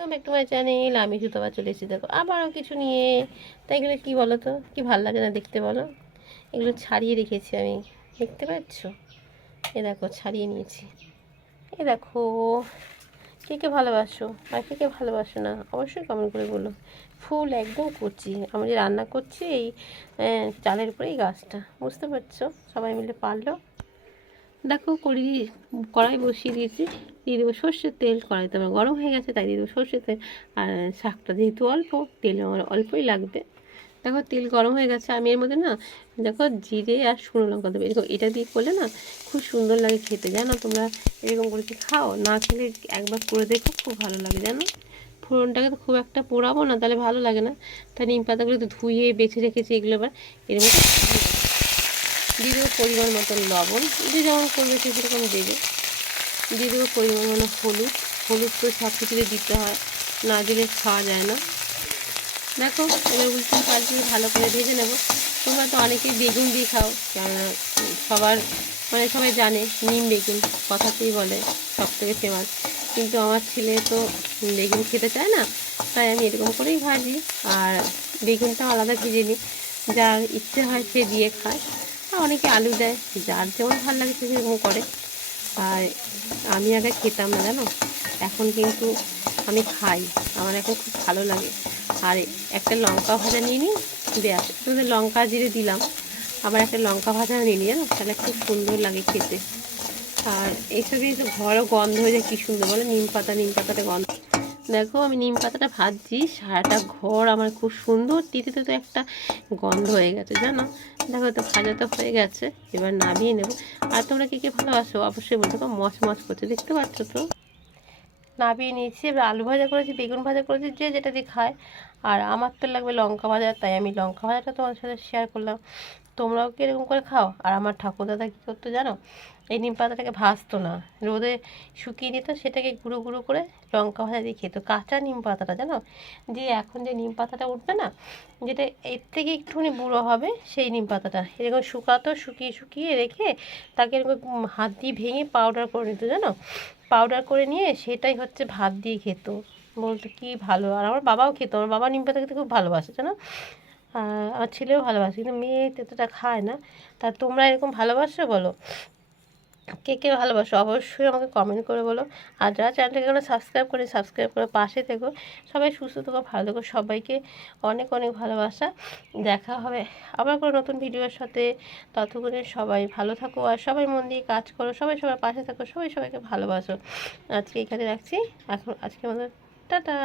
একটু my channel আমি জুতো আবার চলে এসেছি। দেখো আবারও কিছু নিয়ে। তাই এগুলো কী বলো তো, কি ভালো লাগে না দেখতে বলো? এগুলো ছাড়িয়ে রেখেছি আমি, দেখতে পাচ্ছ? এ দেখো ছাড়িয়ে নিয়েছি। এ দেখো, কে কে ভালোবাসো আর কে কে ভালোবাসো না অবশ্যই কমেন্ট করে বলো। ফুল একদম কচি, আমি যে রান্না করছি এই চালের উপরে এই গাছটা, বুঝতে পারছো? সবাই মিলে পারলো। দেখো কড়াই বসিয়ে দিয়েছি, দিয়ে দেবো সর্ষের তেল। কড়াইতে আমার গরম হয়ে গেছে, তাই দিয়ে দেবো সর্ষের তেল। আর শাকটা যেহেতু অল্প, তেল আমার অল্পই লাগবে। দেখো তেল গরম হয়ে গেছে, আমি এর মধ্যে না দেখো জিরে আর শুকনো লঙ্কা দেবো। এরকম এটা দিয়ে করলে না খুব সুন্দর লাগে খেতে, জানো? তোমরা এরকম করে কি খাও? না খেলে একবার করে দেখো, খুব ভালো লাগে জানো। ফোড়নটাকে তো খুব একটা পোড়াবো না, তাহলে ভালো লাগে না। তাই নিম পাতাগুলো তো ধুয়ে বেছে রেখেছি, এগুলো এবার এর মধ্যে দিয়ে দেবো পরিমাণ মতন লবণ, যে যেমন করবে সে সেরকম দেবে। দিয়ে দেবো পরিমাণ মতো হলুদ। হলুদ তো সব কিছুতে দিতে হয়, না দিলে খাওয়া যায় না। দেখো এবার উল্টে পাল্টে ভালো করে ভেজে নেব। তোমরা তো অনেকেই বেগুন দিয়ে খাও, কেননা সবার সবাই জানে নিম বেগুন কথাতেই বলে সব থেকে ফেমাস। কিন্তু আমার ছেলে তো বেগুন খেতে চায় না, তাই আমি এরকম করেই ভাজি। আর বেগুনটাও আলাদা ভেজে নিই, যার ইচ্ছে হয় সে দিয়ে খায়। আর অনেকে আলু দেয়, যার যেমন ভালো লাগে সে সেরকম করে। আর আমি আগে খেতাম না জানো, এখন কিন্তু আমি খাই, আমার এখন খুব ভালো লাগে। আর একটা লঙ্কা ভাজা নিয়ে নিই, ব্যাস শুধু লঙ্কা জিরে দিলাম, আবার একটা লঙ্কা ভাজা নিয়ে নিই জানো, তাহলে খুব সুন্দর লাগে খেতে। আর এইসবই তো ঘরও গন্ধ হয়ে যায়, কী সুন্দর বলে নিম পাতাটা গন্ধ। দেখো আমি নিম পাতাটা ভাজছি, সারাটা ঘর আমার খুব সুন্দর তিতে তো একটা গন্ধ হয়ে গেছে জানো। দেখো তো ভাজা তো হয়ে গেছে, এবার নামিয়ে নেব। আর তোমরা কে কে ভালোবাসো অবশ্যই বলতে পারো। মচ মচ করছে, দেখতে পাচ্ছ তো? নামিয়ে নিয়েছি, এবার আলু ভাজা করেছি, বেগুন ভাজা করেছি, যে যেটা দিয়ে খায়। আর আমার তো লাগবে লঙ্কা ভাজা, তাই আমি লঙ্কা ভাজাটা তোমাদের সাথে শেয়ার করলাম। তোমরাও কি এরকম করে খাও? আর আমার ঠাকুরদাদা কী করতো জানো, এই নিম পাতাটাকে ভাজতো না, রোদে শুকিয়ে নিত, সেটাকে গুঁড়ো গুঁড়ো করে লঙ্কা ভাজা দিয়ে খেত, কাঁচা নিম পাতাটা জানো। যে এখন যে নিম পাতাটা উঠবে না, যেটা এর থেকে একটুখানি বুড়ো হবে, সেই নিম পাতাটা এরকম শুকাতো, শুকিয়ে শুকিয়ে রেখে তাকে এরকম হাত দিয়ে ভেঙে পাউডার করে নিত জানো। পাউডার করে নিয়ে সেটাই হচ্ছে ভাত দিয়ে খেত, বলতো কি ভালো। আর আমার বাবাও খেত, আমার বাবা নিম পাতা খেতে খুব ভালোবাসে জানো। আমার ছেলেও ভালোবাসে, কিন্তু মেয়ে তেতোটা খায় না। তা তোমরা এরকম ভালোবাসো বলো, কে কে ভালোবাসো অবশ্যই আমাকে কমেন্ট করে বলো। আর যারা চ্যানেলটাকে এখনো সাবস্ক্রাইব করে পাশে থেকো। সবাই সুস্থ থেকো, ভালো থেকো, সবাইকে অনেক অনেক ভালোবাসা। দেখা হবে আবার কোনো নতুন ভিডিওর সাথে। ততক্ষণে সবাই ভালো থাকো আর সবাই মন দিয়ে কাজ করো, সবাই সবার পাশে থাকো, সবাই সবাইকে ভালোবাসো। আজকে এখানে রাখছি, এখন আজকে আমাদের টাটা।